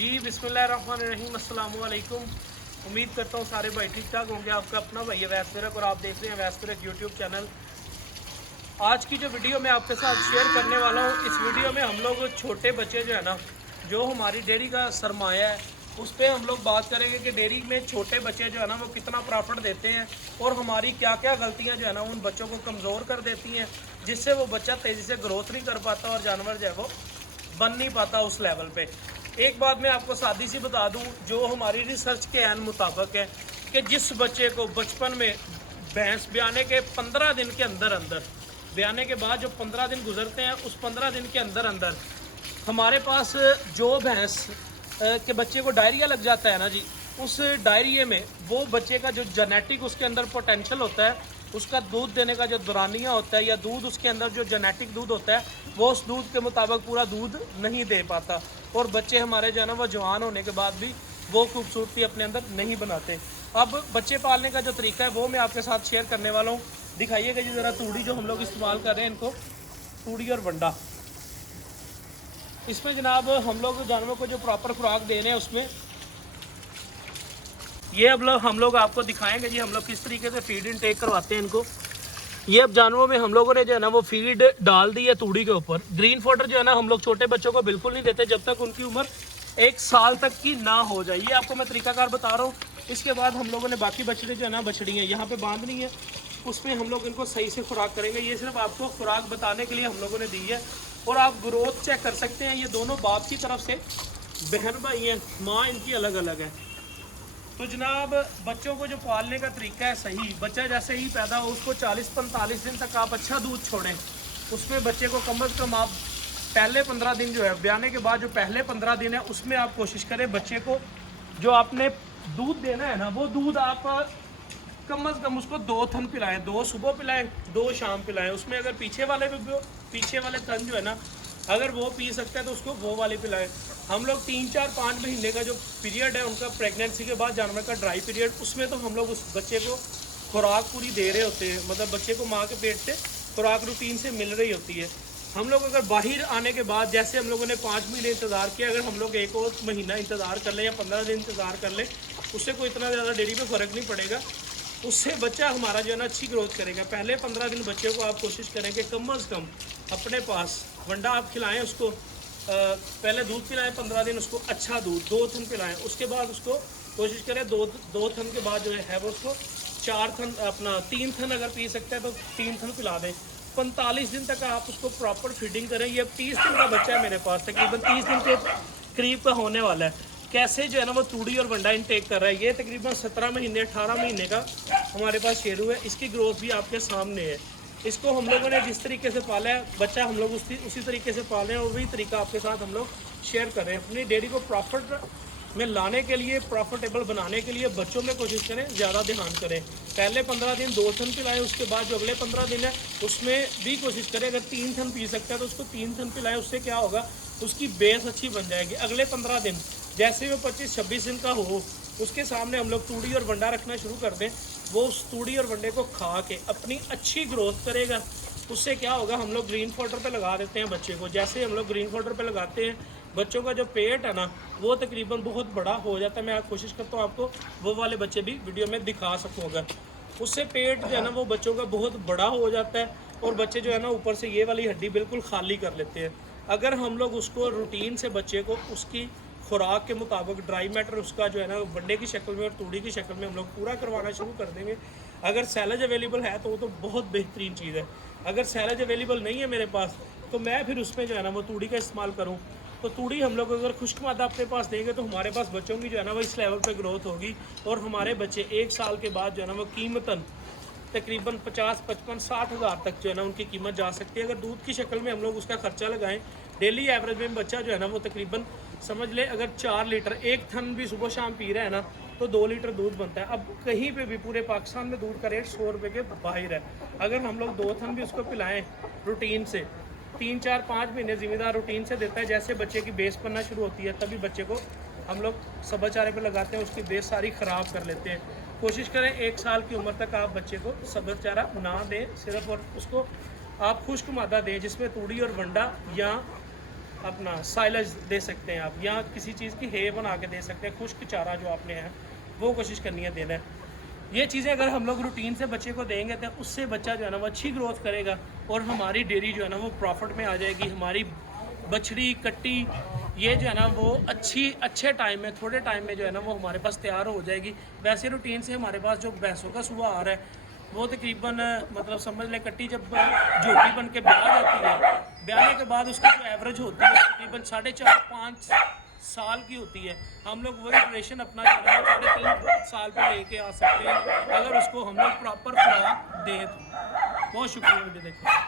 जी बिस्मिल्लाहिर्रहमानिर्रहीम, अस्सलाम वालेकुम। उम्मीद करता हूँ सारे भाई ठीक ठाक होंगे। आपका अपना भाई है वैस तिरक और आप देख रहे हैं वैस तिरक यूट्यूब चैनल। आज की जो वीडियो मैं आपके साथ शेयर करने वाला हूँ, इस वीडियो में हम लोग छोटे बच्चे जो है ना, जो हमारी डेयरी का सरमाया है, उस पर हम लोग बात करेंगे कि डेयरी में छोटे बच्चे जो है ना वो कितना प्रॉफिट देते हैं और हमारी क्या क्या गलतियाँ जो है ना उन बच्चों को कमज़ोर कर देती हैं, जिससे वो बच्चा तेज़ी से ग्रोथ नहीं कर पाता और जानवर जो है वो बन नहीं पाता उस लेवल पे। एक बात मैं आपको सादी सी बता दूं, जो हमारी रिसर्च के एन मुताबिक है कि जिस बच्चे को बचपन में भैंस ब्याने के 15 दिन के अंदर अंदर, ब्याने के बाद जो 15 दिन गुजरते हैं, उस 15 दिन के अंदर अंदर हमारे पास जो भैंस के बच्चे को डायरिया लग जाता है ना जी, उस डायरिया में वो बच्चे का जो जेनेटिक उसके अंदर पोटेंशियल होता है, उसका दूध देने का जो दौरानिया होता है या दूध उसके अंदर जो जेनेटिक दूध होता है, वो उस दूध के मुताबिक पूरा दूध नहीं दे पाता और बच्चे हमारे जो है ना वो जवान होने के बाद भी वो खूबसूरती अपने अंदर नहीं बनाते। अब बच्चे पालने का जो तरीका है वो मैं आपके साथ शेयर करने वाला हूँ। दिखाइएगा जी ज़रा तूड़ी जो हम लोग इस्तेमाल कर रहे हैं, इनको तूड़ी और वंडा। इसमें जनाब हम लोग जानवरों को जो प्रॉपर खुराक दे रहे हैं उसमें ये अब हम लोग आपको दिखाएंगे जी हम लोग किस तरीके से फीड इनटेक करवाते हैं इनको। ये अब जानवरों में हम लोगों ने जो है ना वो फीड डाल दी है तूड़ी के ऊपर। ग्रीन फॉडर जो है ना हम लोग छोटे बच्चों को बिल्कुल नहीं देते जब तक उनकी उम्र 1 साल तक की ना हो जाए। ये आपको मैं तरीकाकार बता रहा हूँ। इसके बाद हम लोगों ने बाकी बछड़े जो है ना बछड़ियाँ यहाँ पे बांधनी है, उसमें हम लोग इनको सही से खुराक करेंगे। ये सिर्फ आपको खुराक बताने के लिए हम लोगों ने दी है और आप ग्रोथ चेक कर सकते हैं। ये दोनों बाप की तरफ से बहन भाई हैं, माँ इनकी अलग अलग है। तो जनाब बच्चों को जो पालने का तरीका है सही, बच्चा जैसे ही पैदा हो उसको 40-45 दिन तक आप अच्छा दूध छोड़ें। उसमें बच्चे को कम अज़ कम आप पहले 15 दिन जो है ब्याने के बाद जो पहले 15 दिन है उसमें आप कोशिश करें बच्चे को जो आपने दूध देना है ना वो दूध आप कम अज़ कम उसको 2 थन पिलाएं, 2 सुबह पिलाएं, 2 शाम पिलाएं। उसमें अगर पीछे वाले थन जो है ना अगर वो पी सकता है तो उसको वो वाले पिलाएं। हम लोग 3-4-5 महीने का जो पीरियड है उनका प्रेगनेंसी के बाद जानवर का ड्राई पीरियड, उसमें तो हम लोग उस बच्चे को खुराक पूरी दे रहे होते हैं, मतलब बच्चे को माँ के पेट से खुराक रूटीन से मिल रही होती है। हम लोग अगर बाहर आने के बाद जैसे हम लोगों ने 5 महीने इंतज़ार किया, अगर हम लोग 1 और महीना इंतज़ार कर लें या 15 दिन इंतज़ार कर लें, उससे कोई इतना ज़्यादा डेयरी पे फ़र्क नहीं पड़ेगा। उससे बच्चा हमारा जो है ना अच्छी ग्रोथ करेगा। पहले 15 दिन बच्चे को आप कोशिश करें कि कम अज़ कम अपने पास वंडा आप खिलाएं उसको। पहले दूध पिलाएं 15 दिन, उसको अच्छा दूध 2 थन पिलाएं। उसके बाद उसको कोशिश करें दो थन के बाद जो है वो उसको 4 थन अपना 3 थन अगर पी सकते हैं तो 3 थन पिला दें। 45 दिन तक आप उसको प्रॉपर फीडिंग करें। ये 30 दिन का बच्चा है मेरे पास, तकरीबन 30 दिन के करीब का होने वाला है। कैसे जो है ना वो तूड़ी और वंडा इनटेक कर रहा है। ये तकरीबन 17 महीने 18 महीने का हमारे पास शेरू है। इसकी ग्रोथ भी आपके सामने है। इसको हम लोगों ने जिस तरीके से पाला है बच्चा हम लोग उसी तरीके से पाल रहे हैं और वही तरीका आपके साथ हम लोग शेयर कर रहे हैं। अपनी डेयरी को प्रॉफिट में लाने के लिए, प्रॉफिटेबल बनाने के लिए बच्चों में कोशिश करें, ज़्यादा ध्यान करें। पहले 15 दिन 2 थन पिलाएं, उसके बाद जो अगले 15 दिन है उसमें भी कोशिश करें अगर 3 थन पी सकता है तो उसको 3 थन पिलाएं। उससे क्या होगा, उसकी बेस अच्छी बन जाएगी। अगले 15 दिन जैसे वो 25-26 दिन का हो उसके सामने हम लोग तूड़ी और वंडा रखना शुरू कर दें। वो उस तूड़ी और वंडे को खा के अपनी अच्छी ग्रोथ करेगा। उससे क्या होगा, हम लोग ग्रीन फॉडर पे लगा देते हैं बच्चे को। जैसे हम लोग ग्रीन फॉडर पे लगाते हैं बच्चों का जो पेट है ना वो तकरीबन बहुत बड़ा हो जाता है। मैं कोशिश करता हूँ आपको वो वाले बच्चे भी वीडियो में दिखा सकूँ। अगर उससे पेट जो है ना वो बच्चों का बहुत बड़ा हो जाता है और बच्चे जो है ना ऊपर से ये वाली हड्डी बिल्कुल खाली कर लेते हैं। अगर हम लोग उसको रूटीन से बच्चे को उसकी खुराक के मुताबिक ड्राई मैटर उसका जो है ना वंडे की शक्ल में और तूड़ी की शक्ल में हम लोग पूरा करवाना शुरू कर देंगे। अगर सैलेज अवेलेबल है तो वो तो बहुत बेहतरीन चीज़ है। अगर सैलेज अवेलेबल नहीं है मेरे पास तो मैं फिर उसमें जो है ना वो तूड़ी का इस्तेमाल करूँ। तो तूड़ी हम लोग अगर खुश्क मादा अपने पास देंगे तो हमारे पास बच्चों की जो है ना वो इस लेवल पर ग्रोथ होगी और हमारे बच्चे 1 साल के बाद जो है ना वो कीमतन तकरीबन 50-55-60 हज़ार तक जो है ना उनकी कीमत जा सकती है। अगर दूध की शक्ल में हम लोग उसका खर्चा लगाएं, डेली एवरेज में बच्चा जो है ना वो तकरीबन समझ ले अगर 4 लीटर 1 थन भी सुबह शाम पी रहा है ना तो 2 लीटर दूध बनता है। अब कहीं पे भी पूरे पाकिस्तान में दूध का रेट 100 रुपये के बाहर है। अगर हम लोग 2 थन भी उसको पिलाएं रूटीन से, 3-4-5 महीने ज़िम्मेदार रूटीन से देता है, जैसे बच्चे की बेस बनना शुरू होती है तभी बच्चे को हम लोग सबा चारे पे लगाते हैं, उसकी बेस सारी ख़राब कर लेते हैं। कोशिश करें 1 साल की उम्र तक आप बच्चे को सबा चारा ना दें सिर्फ, और उसको आप खुश्क मादा दें जिसमें तूड़ी और वंडा या अपना साइलेज दे सकते हैं आप, या किसी चीज़ की हे बना के दे सकते हैं, खुश्क चारा जो आपने है वो कोशिश करनी है देना है। ये चीज़ें अगर हम लोग रूटीन से बच्चे को देंगे तो उससे बच्चा जो है ना वो अच्छी ग्रोथ करेगा और हमारी डेयरी जो है ना वो प्रॉफिट में आ जाएगी। हमारी बछड़ी कट्टी ये जो है ना वो अच्छे टाइम में, थोड़े टाइम में जो है ना वो हमारे पास तैयार हो जाएगी। वैसे रूटीन से हमारे पास जो भैंसों का सुबह आ रहा है वो तकरीबन मतलब समझ लें कट्टी जब झोटी बन के ब्याह जाती है, ब्याहने के बाद उसकी जो एवरेज होती है तकरीबन 4.5-5 साल की होती है। हम लोग वही ड्यूरेशन अपना जो है 3.5 साल पर लेके आ सकते हैं अगर उसको हम लोग प्रॉपर खुराक दें तो। बहुत शुक्रिया मुझे देखो।